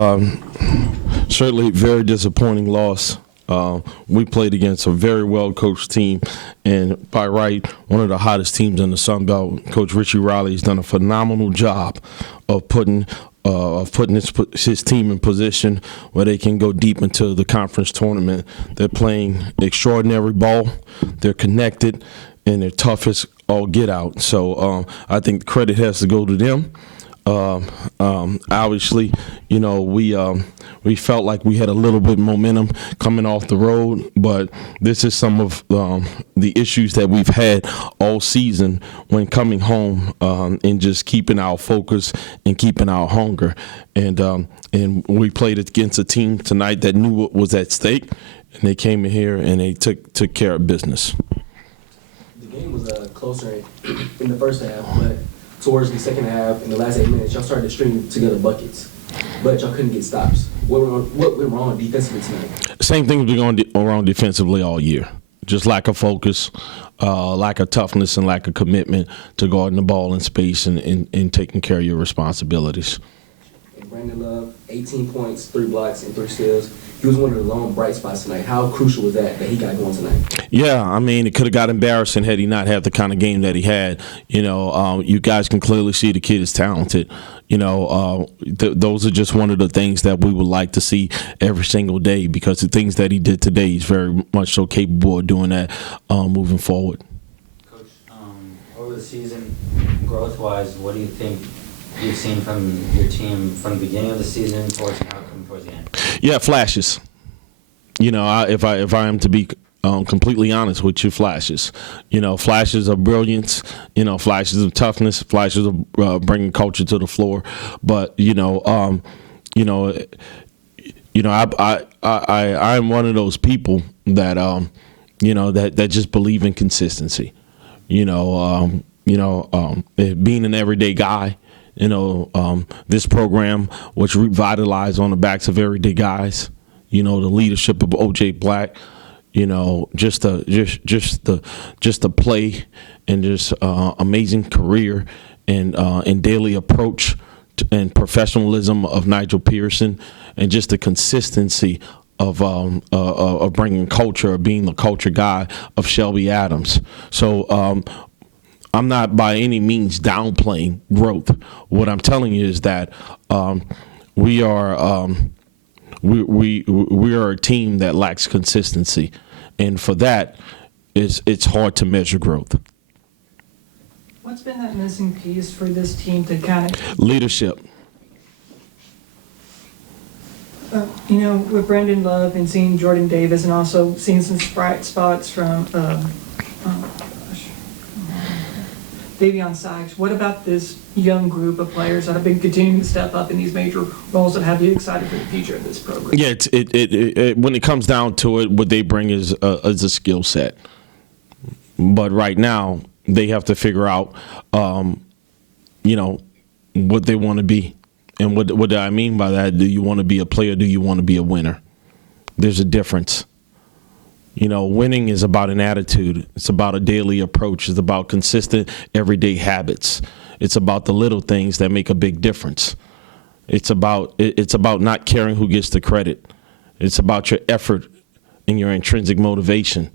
Certainly, very disappointing loss. We played against a very well-coached team, and by right, one of the hottest teams in the Sun Belt. Coach Richie Riley has done a phenomenal job of putting his team in position where they can go deep into the conference tournament. They're playing extraordinary ball. They're connected, and they're tough as all get out. So I think the credit has to go to them. Obviously, we felt like we had a little bit of momentum coming off the road, but this is some of the issues that we've had all season when coming home, and just keeping our focus and keeping our hunger. And we played against a team tonight that knew what was at stake, and they came in here and they took care of business. The game was closer in the first half, but towards the second half, in the last 8 minutes, y'all started to string together buckets, but y'all couldn't get stops. What went wrong defensively tonight? Same thing was going wrong defensively all year. Just lack of focus, lack of toughness, and lack of commitment to guarding the ball in space and taking care of your responsibilities. And Brandon Love, 18 points, 3 blocks, and 3 steals. He was one of the lone bright spots tonight. How crucial was that he got going tonight? Yeah, I mean, it could have got embarrassing had he not had the kind of game that he had. You guys can clearly see the kid is talented. Those are just one of the things that we would like to see every single day, because the things that he did today, he's very much so capable of doing that moving forward. Coach, over the season, growth-wise, what do you think you've seen from your team from the beginning of the season towards the outcome towards the end? Yeah, flashes. If I am to be completely honest with you, flashes. Flashes of brilliance. Flashes of toughness. Flashes of bringing culture to the floor. But I'm one of those people that that just believe in consistency. Being an everyday guy. This program was revitalized on the backs of everyday guys. The leadership of O.J. Black. Just the play and just amazing career and daily approach and professionalism of Nigel Pearson, and just the consistency of bringing culture, of being the culture guy of Shelby Adams. So. I'm not by any means downplaying growth. What I'm telling you is that we are a team that lacks consistency, and for that, it's hard to measure growth. What's been that missing piece for this team to kind of leadership? With Brendan Love and seeing Jordan Davis, and also seeing some bright spots from. Davion Sykes, what about this young group of players that have been continuing to step up in these major roles that have you excited for the future of this program? Yeah, when it comes down to it, what they bring is a skill set. But right now, they have to figure out, what they want to be. And what do I mean by that? Do you want to be a player? Do you want to be a winner? There's a difference. Winning is about an attitude. It's about a daily approach. It's about consistent everyday habits. It's about the little things that make a big difference. It's about not caring who gets the credit. It's about your effort and your intrinsic motivation.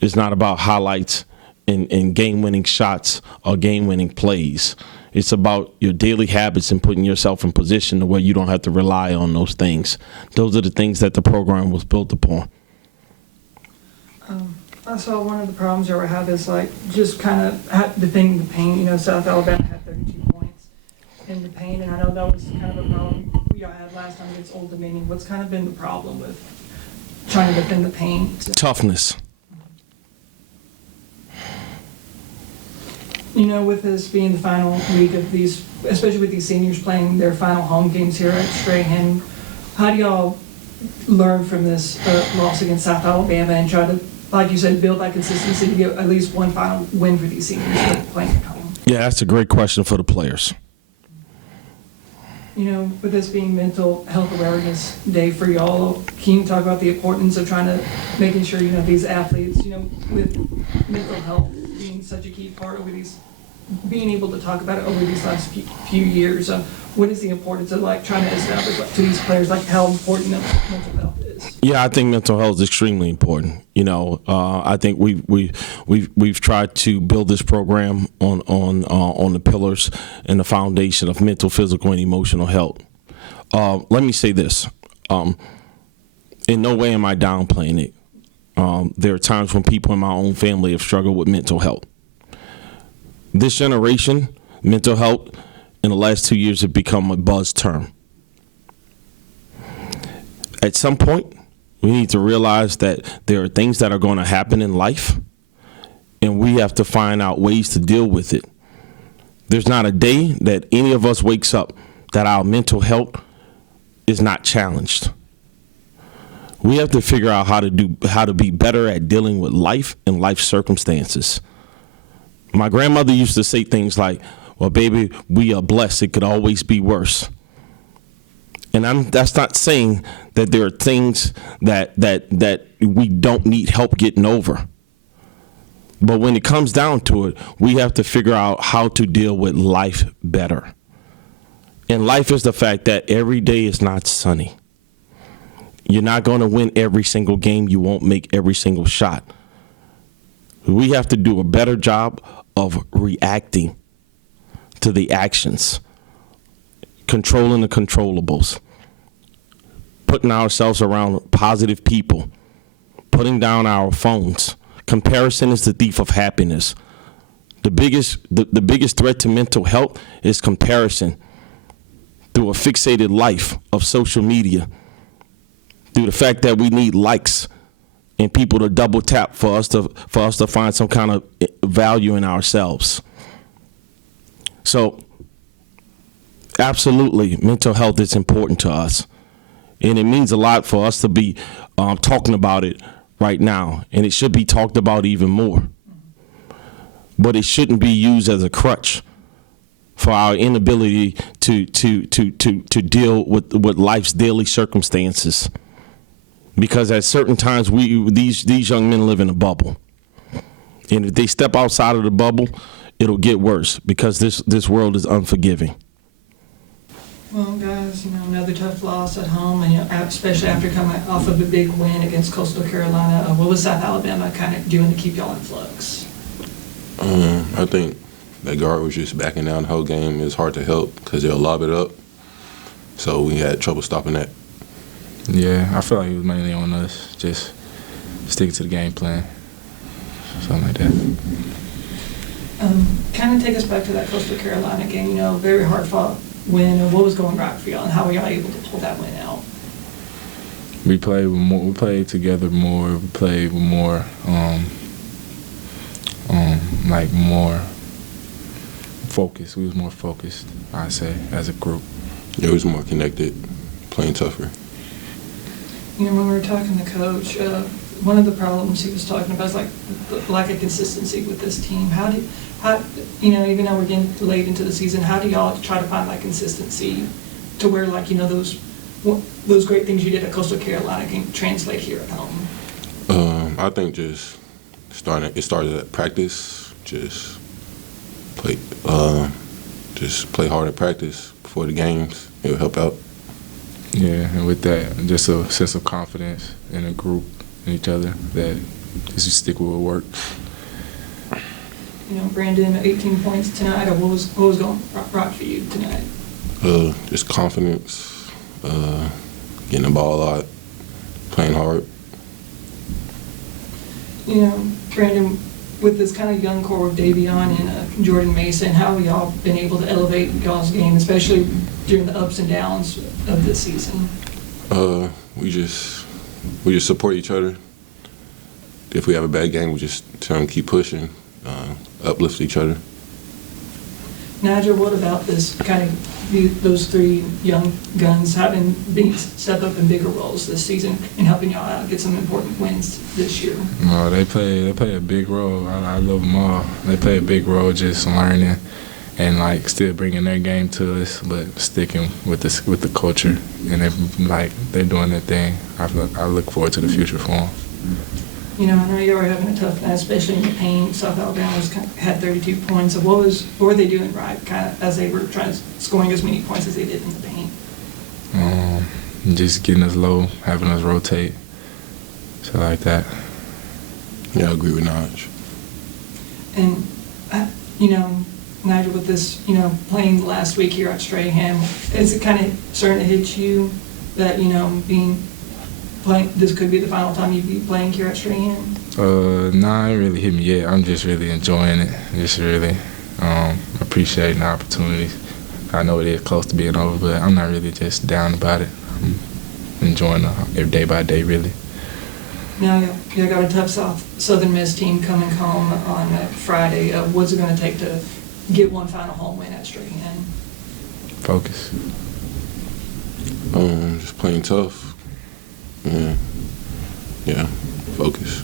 It's not about highlights and game-winning shots or game-winning plays. It's about your daily habits and putting yourself in position to where you don't have to rely on those things. Those are the things that the program was built upon. I saw one of the problems that we have is just kind of defending the paint. South Alabama had 32 points in the paint, and I know that was kind of a problem we had last time against Old Dominion. What's kind of been the problem with trying to defend the paint? Toughness. With this being the final week of these, especially with these seniors playing their final home games here at Strahan, how do y'all learn from this loss against South Alabama and try to, like you said, build that consistency to get at least one final win for these seniors playing at home? Yeah, that's a great question for the players. With this being Mental Health Awareness Day for y'all, can you talk about the importance of making sure, these athletes, with mental health being such a key part over these, being able to talk about it over these last few years, what is the importance of like trying to establish like, to these players like how important mental health is? Yeah, I think mental health is extremely important. You know, I think we've tried to build this program on the pillars and the foundation of mental, physical, and emotional health. Let me say this: in no way am I downplaying it. There are times when people in my own family have struggled with mental health. This generation, mental health, in the last 2 years, have become a buzz term. At some point, we need to realize that there are things that are going to happen in life, and we have to find out ways to deal with it. There's not a day that any of us wakes up that our mental health is not challenged. We have to figure out how to be better at dealing with life and life circumstances. My grandmother used to say things like, "Well, baby, we are blessed. It could always be worse." And that's not saying that there are things that we don't need help getting over. But when it comes down to it, we have to figure out how to deal with life better. And life is the fact that every day is not sunny. You're not going to win every single game. You won't make every single shot. We have to do a better job of reacting to the actions, controlling the controllables, putting ourselves around positive people, putting down our phones. Comparison is the thief of happiness. The biggest threat to mental health is comparison through a fixated life of social media, through the fact that we need likes and people to double tap for us to find some kind of value in ourselves. So absolutely, mental health is important to us, and it means a lot for us to be talking about it right now, and it should be talked about even more. But it shouldn't be used as a crutch for our inability to deal with life's daily circumstances. Because at certain times, these young men live in a bubble, and if they step outside of the bubble, it'll get worse because this world is unforgiving. Well, guys, another tough loss at home, and especially after coming off of a big win against Coastal Carolina. What was South Alabama kind of doing to keep y'all in flux? I think that guard was just backing down the whole game. It's hard to help because they'll lob it up, so we had trouble stopping that. Yeah, I feel like it was mainly on us, just sticking to the game plan, something like that. Kind of take us back to that Coastal Carolina game, very hard fought win, and what was going right for y'all, and how were y'all able to pull that win out? We played more. We played together more. We played with more, more focused. We was more focused, I'd say, as a group. Yeah, it was more connected, playing tougher. When we were talking to Coach, one of the problems he was talking about is like the lack of consistency with this team. How even though we're getting late into the season, how do y'all try to find that consistency to where those great things you did at Coastal Carolina can translate here at home? I think it started at practice. Just play hard at practice before the games. It'll help out. Yeah, and with that, just a sense of confidence in a group, in each other, that just you stick with what works. Brandon, 18 points tonight. What was going right for you tonight? Just confidence, getting the ball a lot, playing hard. Brandon, with this kind of young core of Davion and Jordan Mason, how have y'all been able to elevate y'all's game, especially during the ups and downs of this season? We just support each other. If we have a bad game, we just tell them keep pushing, uplift each other. Nigel, what about this kind of those three young guns being step up in bigger roles this season and helping y'all out get some important wins this year? No, they play a big role. I love them all. They play a big role, just learning and still bringing their game to us, but sticking with the culture. And they're doing their thing. I look forward to the future for them. You know, I know you were having a tough night, especially in the paint. South Alabama had 32 points. So what were they doing right, kind of, as they were scoring as many points as they did in the paint? Just getting us low, having us rotate, so like that. Yeah, I agree with Naj. And, you know, Nigel, with this, you know, playing last week here at Strahan, is it kind of starting to hit you that, you know, this could be the final time you'd be playing here at Strahan? Nah, it ain't really hit me yet. I'm just really enjoying it. Just really appreciating the opportunities. I know it is close to being over, but I'm not really just down about it. I'm enjoying it day by day, really. Now you got a tough Southern Miss team coming home on Friday. What's it going to take to get one final home win at Strahan? Focus. Just playing tough. Yeah, focus.